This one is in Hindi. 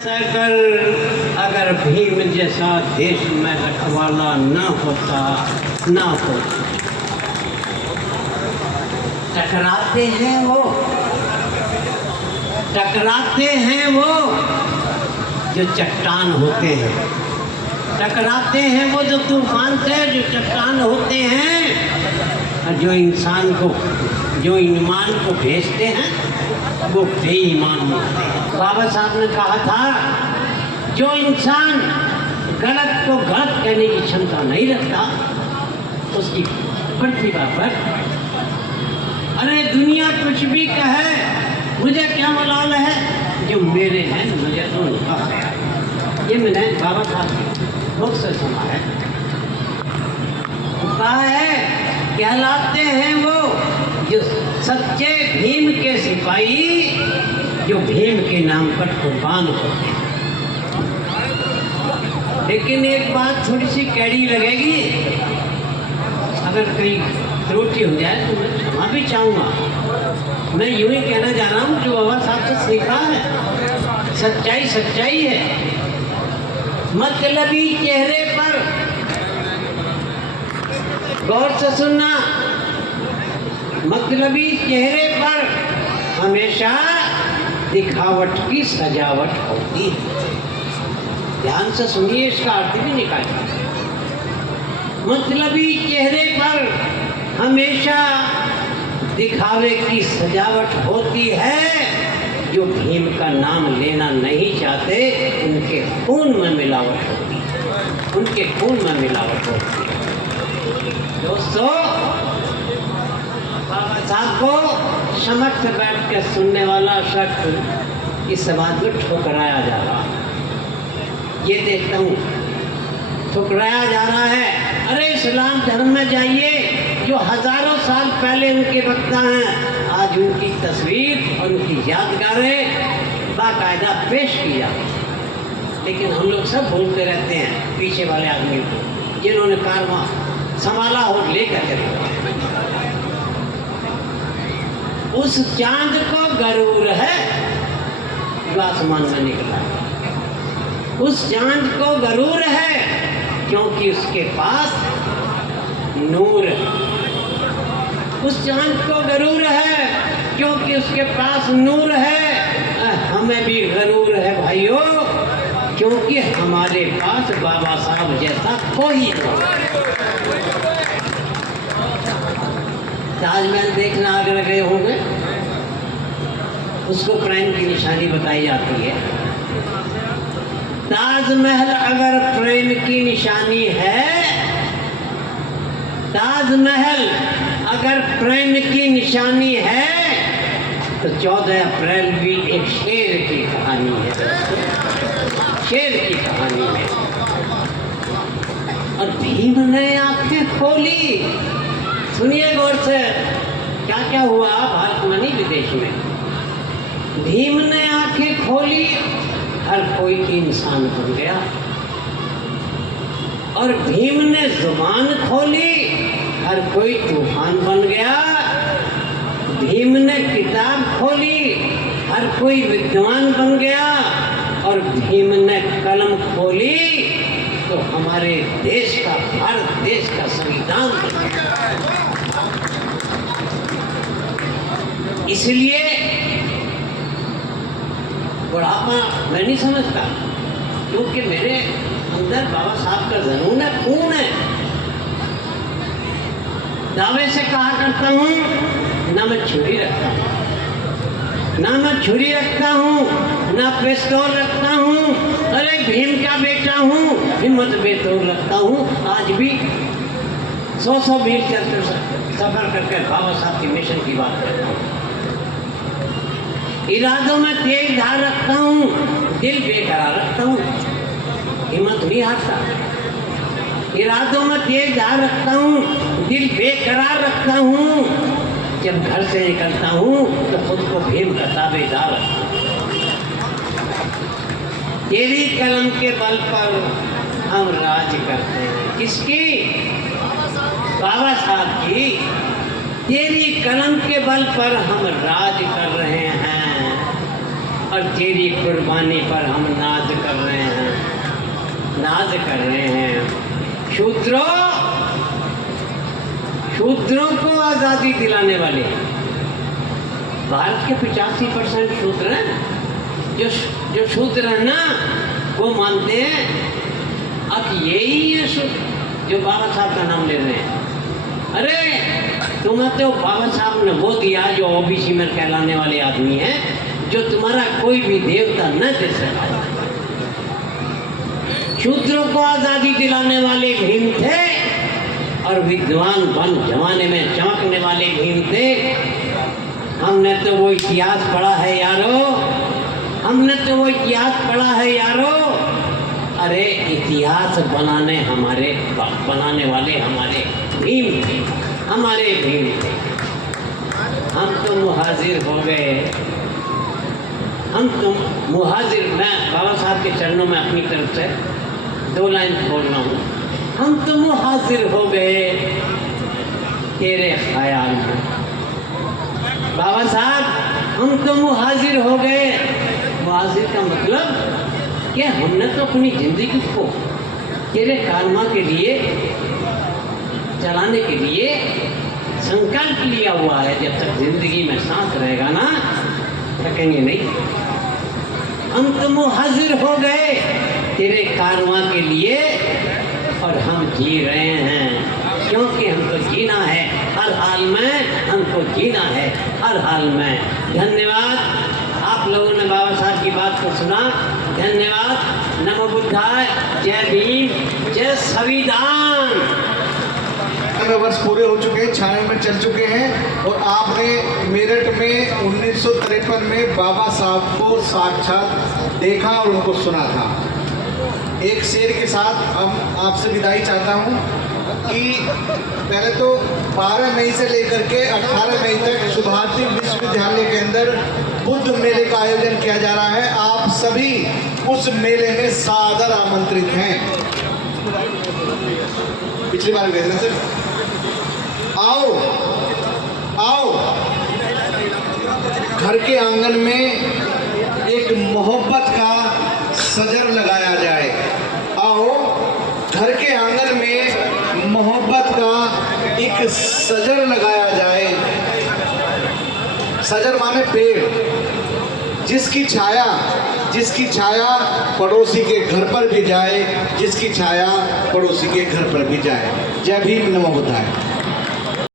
कर अगर भीम जैसा देश में रखवाला न होता। टकराते हैं वो जो चट्टान होते हैं, टकराते हैं वो जो तूफान से जो चट्टान होते हैं, और जो ईमान को भेजते हैं वो बेईमान होते हैं। बाबा साहब ने कहा था जो इंसान गलत को गलत कहने की क्षमता नहीं रखता उसकी प्रतिभा पर अरे दुनिया कुछ भी कहे मुझे क्या मलाल है, जो मेरे हैं मुझे तो उनका है। ये मैंने बाबा साहब की मुख से सुना है। कहा है कहलाते हैं वो जो सच्चे भीम के सिपाही, जो भीम के नाम पर कुर्बान होते हैं। लेकिन एक बात थोड़ी सी कड़ी लगेगी, अगर कोई त्रुटि हो जाए तो मैं क्षमा भी चाहूँगा। मैं यूँ ही कहना जा रहा हूँ जो बाबा साहब से सीखा है, सच्चाई है। मतलबी चेहरे पर गौर से सुनना, मतलबी चेहरे पर हमेशा दिखावट की सजावट होती है। ध्यान से सुनिए, इसका अर्थ भी निकालिए। मतलबी चेहरे पर हमेशा दिखावे की सजावट होती है। जो भीम का नाम लेना नहीं चाहते उनके खून में मिलावट होती है, दोस्तों। बाबा साहब को समक्ष बैठ के सुनने वाला शख्स इस समाज में ठुकराया जा रहा है। ये देखता हूँ ठुकराया जा रहा है। अरे इस्लाम धर्म में जाइए, जो हजारों साल पहले उनके वक्ता हैं, आज उनकी तस्वीर और उनकी यादगारें बाकायदा पेश की जाती है। लेकिन हम लोग सब भूलते रहते हैं पीछे वाले आदमी को, जिन्होंने कारवां संभाला और लेकर चले। उस चांद को गरूर है जो आसमान में निकला। उस चांद को गरूर है क्योंकि उसके पास नूर है। उस चांद को गरूर है क्योंकि उसके पास नूर है। हमें भी गरूर है भाइयों, क्योंकि हमारे पास बाबा साहब जैसा कोई नहीं। ताजमहल देखना अगर गए होंगे, उसको प्रेम की निशानी बताई जाती है। ताजमहल अगर प्रेम की निशानी है, ताजमहल अगर प्रेम की निशानी है, तो 14 अप्रैल भी एक शेर की कहानी है, शेर की कहानी है। और भीम ने आंखें खोली। सुनिए गौर से, क्या क्या हुआ भारत में नहीं विदेश में। भीम ने आंखें खोली, हर कोई इंसान बन गया। और भीम ने जुबान खोली, हर कोई तूफान बन गया। भीम ने किताब खोली, हर कोई विद्वान बन गया। और भीम ने कलम खोली तो हमारे देश का, भारत देश का संविधान बन गया। इसलिए बुढ़ापा मैं नहीं समझता, क्योंकि मेरे अंदर बाबा साहब का जुनून है, खून है। दावे से कहा करता हूँ ना मैं छुरी रखता हूँ, ना पिस्तौल रखता हूँ। अरे भीम का बेटा हूँ, हिम्मत बेतौल रखता हूँ। आज भी 100 मील चलकर सफर करके बाबा साहब के मिशन की बात करता हूँ। इरादों में तेज धार रखता हूँ, दिल बेकरार रखता हूँ, हिम्मत नहीं हारता। इरादों में तेज धार रखता हूँ, दिल बेकरार रखता हूँ। जब घर से निकलता हूँ तो खुद को भीम का ताबेदार रखता हूँ। तेरी कलम के बल पर हम राज करते हैं। किसकी? बाबा साहब की। तेरी कलम के बल पर हम राज कर रहे हैं। और तेरी कुर्बानी पर हम नाज कर रहे हैं, नाज कर रहे हैं। शूद्रों को आज़ादी दिलाने वाले भारत के 85% शूद्र हैं। जो शूद्र है ना वो मानते हैं अब यही है शूद्र जो बाबा साहब का नाम ले रहे हैं। अरे तुम्हें तो बाबा साहब ने वो दिया जो ओबीसी में कहलाने वाले आदमी हैं, जो तुम्हारा कोई भी देवता न दे सका। शूद्रों को आज़ादी दिलाने वाले भीम थे और विद्वान बन जमाने में चमकने वाले भीम थे। हमने तो वो इतिहास पढ़ा है यारो, हमने तो वो इतिहास पढ़ा है यारो। अरे इतिहास बनाने वाले हमारे भीम थे, हमारे भीम थे। हम तो मुहाजिर हो गए, हम तो मुहाजिर। मैं बाबा साहब के चरणों में अपनी तरफ से 2 लाइन बोल रहा हूँ। हम तो मुहाजिर हो गए तेरे ख्याल में। बाबा साहब हम तो मुहाजिर हो गए। मुहाजिर का मतलब कि हमने तो अपनी जिंदगी को तेरे कारमा के लिए चलाने के लिए संकल्प लिया हुआ है। जब तक जिंदगी में सांस रहेगा ना थकेंगे नहीं। हम तो मुहाजिर हो गए तेरे कारवां के लिए और हम जी रहे हैं, क्योंकि हमको जीना है हर हाल में, हमको जीना है हर हाल में। धन्यवाद, आप लोगों ने बाबा साहब की बात को सुना। धन्यवाद। नमो बुद्धाय, जय भीम, जय संविधान। वर्ष पूरे हो चुके हैं, 96 में चल चुके हैं और आपने मेरठ में 1953 में बाबा साहब को साक्षात देखा और उनको सुना था। एक शेर के साथ हम आपसे विदाई चाहता हूं कि पहले तो 12 मई से लेकर के 18 मई तक सुभारती विश्वविद्यालय के अंदर बुद्ध मेले का आयोजन किया जा रहा है। आप सभी उस मेले में सादर आमंत्रित हैं। पिछली बार गए थे सर, आओ आओ। घर के आंगन में एक मोहब्बत का सजर लगाया जाए। आओ घर के आंगन में मोहब्बत का एक सजर लगाया जाए। सजर माने पेड़, जिसकी छाया पड़ोसी के घर पर भी जाए, जिसकी छाया पड़ोसी के घर पर भी जाए। जय भीम, नमो बुद्धाय।